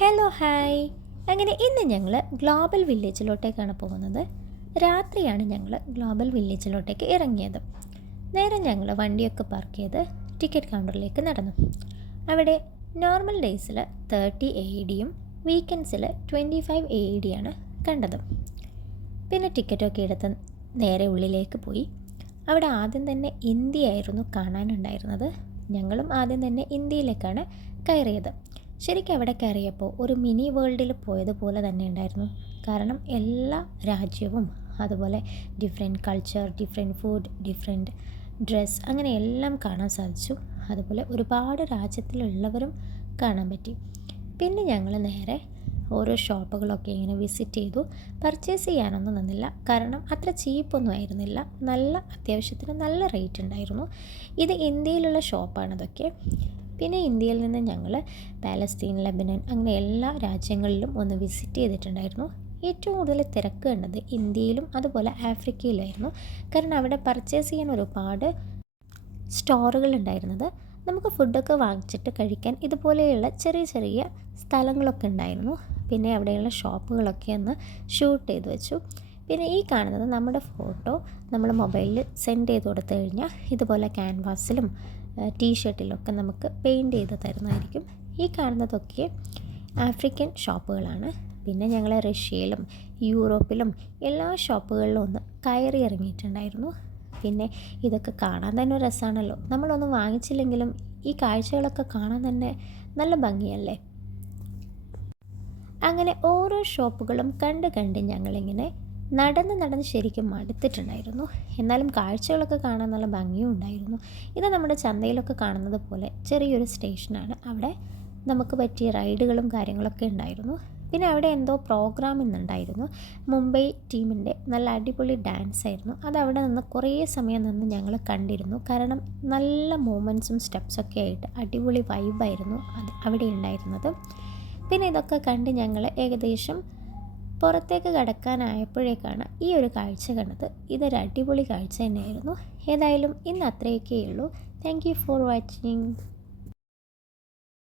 Hello hi. അങ്ങനെ ഇന്ന് ഞങ്ങൾ ഗ്ലോബൽ വില്ലേജിലോട്ടേക്കാണ് പോകുന്നത്. രാത്രിയാണ് ഞങ്ങൾ ഗ്ലോബൽ വില്ലേജിലോട്ടേക്ക് ഇറങ്ങിയത്. നേരെ ഞങ്ങൾ വണ്ടിയൊക്കെ പാർക്ക് ചെയ്ത് ടിക്കറ്റ് കൗണ്ടറിലേക്ക് നടന്നു. അവിടെ നോർമൽ ഡേയ്സിൽ 30 AED-യും വീക്കെൻഡ്സിൽ 25 AED-യാണ് കണ്ടത്. പിന്നെ ടിക്കറ്റൊക്കെ എടുത്ത് നേരെ ഉള്ളിലേക്ക് പോയി. അവിടെ ആദ്യം തന്നെ ഇന്ത്യയായിരുന്നു കാണാനുണ്ടായിരുന്നത്. ഞങ്ങളും ആദ്യം തന്നെ ഇന്ത്യയിലേക്കാണ് കയറിയത്. ശരിക്കും അവിടെ കയറിയപ്പോൾ ഒരു മിനി വേൾഡിൽ പോയതുപോലെ തന്നെ ഉണ്ടായിരുന്നു. കാരണം എല്ലാ രാജ്യവും അതുപോലെ different culture, different food, different dress, അങ്ങനെ എല്ലാം കാണാൻ സാധിച്ചു. അതുപോലെ ഒരുപാട് രാജ്യത്തിലുള്ളവരും കാണാൻ പറ്റി. പിന്നെ ഞങ്ങൾ നേരെ ഓരോ ഷോപ്പുകളൊക്കെ ഇങ്ങനെ വിസിറ്റ് ചെയ്തു. പർച്ചേസ് ചെയ്യാനൊന്നും നിന്നില്ല, കാരണം അത്ര ചീപ്പൊന്നും ആയിരുന്നില്ല. അത്യാവശ്യത്തിന് നല്ല റേറ്റ് ഉണ്ടായിരുന്നു. ഇത് ഇന്ത്യയിലുള്ള ഷോപ്പാണതൊക്കെ. പിന്നെ ഇന്ത്യയിൽ നിന്ന് ഞങ്ങൾ പാലസ്തീൻ, ലെബനൻ, അങ്ങനെ എല്ലാ രാജ്യങ്ങളിലും ഒന്ന് വിസിറ്റ് ചെയ്തിട്ടുണ്ടായിരുന്നു. ഏറ്റവും കൂടുതൽ തിരക്ക് കണ്ടത് ഇന്ത്യയിലും അതുപോലെ ആഫ്രിക്കയിലായിരുന്നു. കാരണം അവിടെ പർച്ചേസ് ചെയ്യാൻ ഒരുപാട് സ്റ്റോറുകൾ ഉണ്ടായിരുന്നത്. നമുക്ക് ഫുഡൊക്കെ വാങ്ങിച്ചിട്ട് കഴിക്കാൻ ഇതുപോലെയുള്ള ചെറിയ ചെറിയ സ്ഥലങ്ങളൊക്കെ ഉണ്ടായിരുന്നു. പിന്നെ അവിടെയുള്ള ഷോപ്പുകളൊക്കെ ഒന്ന് ഷൂട്ട് ചെയ്ത് വെച്ചു. പിന്നെ ഈ കാണുന്നത് നമ്മുടെ ഫോട്ടോ നമ്മൾ മൊബൈലിൽ സെൻഡ് ചെയ്ത് കൊടുത്തു കഴിഞ്ഞാൽ ഇതുപോലെ ക്യാൻവാസിലും ടീഷർട്ടിലൊക്കെ നമുക്ക് പെയിൻറ്റ് ചെയ്ത് തരുന്നതായിരിക്കും. ഈ കാണുന്നതൊക്കെ ആഫ്രിക്കൻ ഷോപ്പുകളാണ്. പിന്നെ ഞങ്ങൾ റഷ്യയിലും യൂറോപ്പിലും എല്ലാ ഷോപ്പുകളിലും ഒന്ന് കയറി ഇറങ്ങിയിട്ടുണ്ടായിരുന്നു. പിന്നെ ഇതൊക്കെ കാണാൻ തന്നെ ഒരു രസമാണല്ലോ. നമ്മളൊന്നും വാങ്ങിച്ചില്ലെങ്കിലും ഈ കാഴ്ചകളൊക്കെ കാണാൻ തന്നെ നല്ല ഭംഗിയല്ലേ. അങ്ങനെ ഓരോ ഷോപ്പുകളും കണ്ട് ഞങ്ങളിങ്ങനെ നടന്ന് ശരിക്കും മടുത്തിട്ടുണ്ടായിരുന്നു. എന്നാലും കാഴ്ചകളൊക്കെ കാണാൻ നല്ല ഭംഗിയും ഉണ്ടായിരുന്നു. ഇത് നമ്മുടെ ചന്തയിലൊക്കെ കാണുന്നത് പോലെ ചെറിയൊരു സ്റ്റേഷനാണ്. അവിടെ നമുക്ക് പറ്റിയ റൈഡുകളും കാര്യങ്ങളൊക്കെ ഉണ്ടായിരുന്നു. പിന്നെ അവിടെ എന്തോ പ്രോഗ്രാം ഇന്നുണ്ടായിരുന്നു. മുംബൈ ടീമിൻ്റെ നല്ല അടിപൊളി ഡാൻസ് ആയിരുന്നു. അതവിടെ നിന്ന് കുറേ സമയം നിന്ന് ഞങ്ങൾ കണ്ടിരുന്നു. കാരണം നല്ല മൂമെൻറ്റ്സും സ്റ്റെപ്സൊക്കെ ആയിട്ട് അടിപൊളി വൈബായിരുന്നു അത് അവിടെ ഉണ്ടായിരുന്നത്. പിന്നെ ഇതൊക്കെ കണ്ട് ഞങ്ങൾ ഏകദേശം പുറത്തേക്ക് കടക്കാനായപ്പോഴേക്കാണ് ഈ ഒരു കാഴ്ച കണ്ടത്. ഇതൊരു അടിപൊളി കാഴ്ച തന്നെയായിരുന്നു. ഏതായാലും ഇന്ന് അത്രയൊക്കെയുള്ളൂ. Thank you for watching.